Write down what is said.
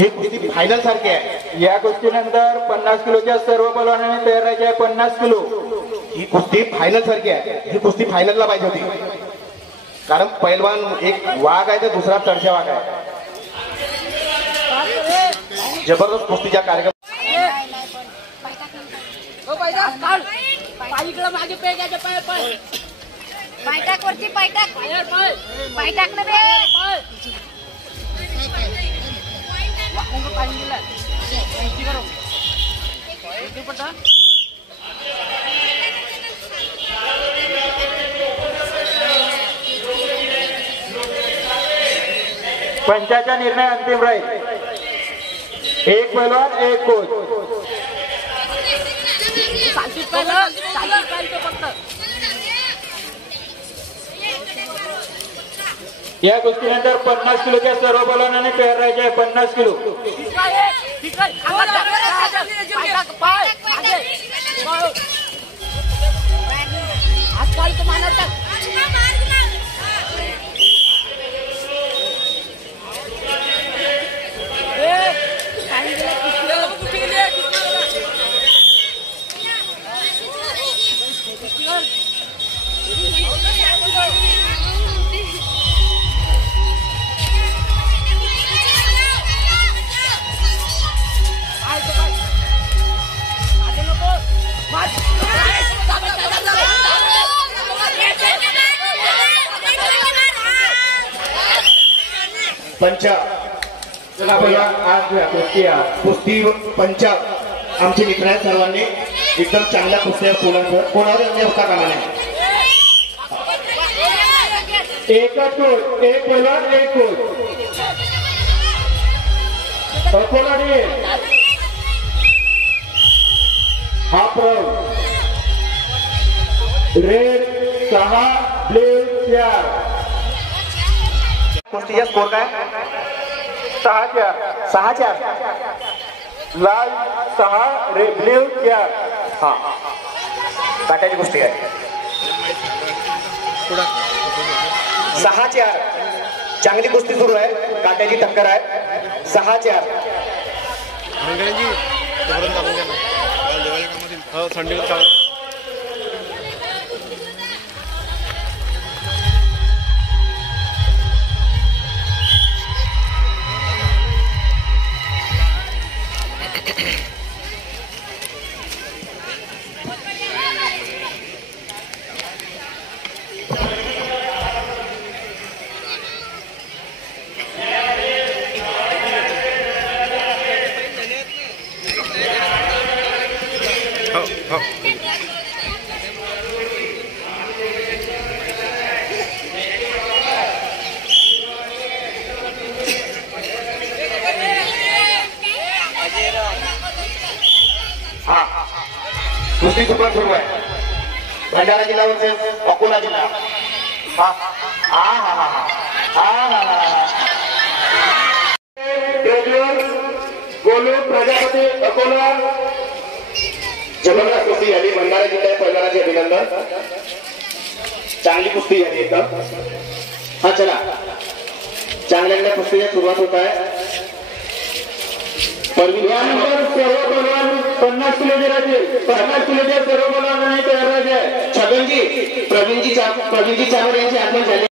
हे कुस्ती फायनल सारखी आहे। या कुस्तीनंतर 50 किलोच्या सर्व पैलवानांनी तयार राहायचे आहे। 50 किलो ही कुस्ती फायनल सारखी आहे। ही कुस्ती फायनलला पाहिजे होती, कारण पैलवान एक वाघ आहे तर दुसरा तडशा वाघ आहे। जबरदस्त कुस्तीच्या कार्यक्रम पायटाक वरती पायटाक पायटाक ना रे पंचाचा निर्णय अंतिम राहील। एक पैलवान एक कोच। या कुस्तीनंतर 50 किलोच्या सर्व पैलवानांनी तयार राहायचे आहे। 50 किलो पंचा आज कुस्ती पंचा आमचे मित्र आहेत सर्वांनी एकदम चांगल्या कुस्त्या कोणावर अन्याय होता कामा नये। एकच कोच, एक पैलवान एक कोच। अकोला हा प्रयोग रेड 6 ब्ल्यू 4। कुस्तीचा स्कोर काय? 6-4 6-4 लाल 6 रेड ब्ल्यू 4। हा काट्याची कुस्ती आहे। 6-4 चांगली कुस्ती सुरू आहे, काट्याची टक्कर आहे। 6-4 कुस्ती सुपर सुरू आहे। भंडारा जिल्हा वर्सेस अकोला जिल्हा। गोलू प्रजापती अकोला। जबरदस्त कुस्ती झाली। भंडारा जिल्हा पैलवानाचे अभिनंदन। चांगली कुस्ती झाली एकदम। हा चला चांगल्या कुस्तीची सुरुवात होत आहे। सर्व पैलवान 50 किलोचे राहतील। 50 किलोच्या सर्व पैलवानांनी तयार राहायचे आहे। छगनजी प्रवीणजी चावर यांची आगमन झाले।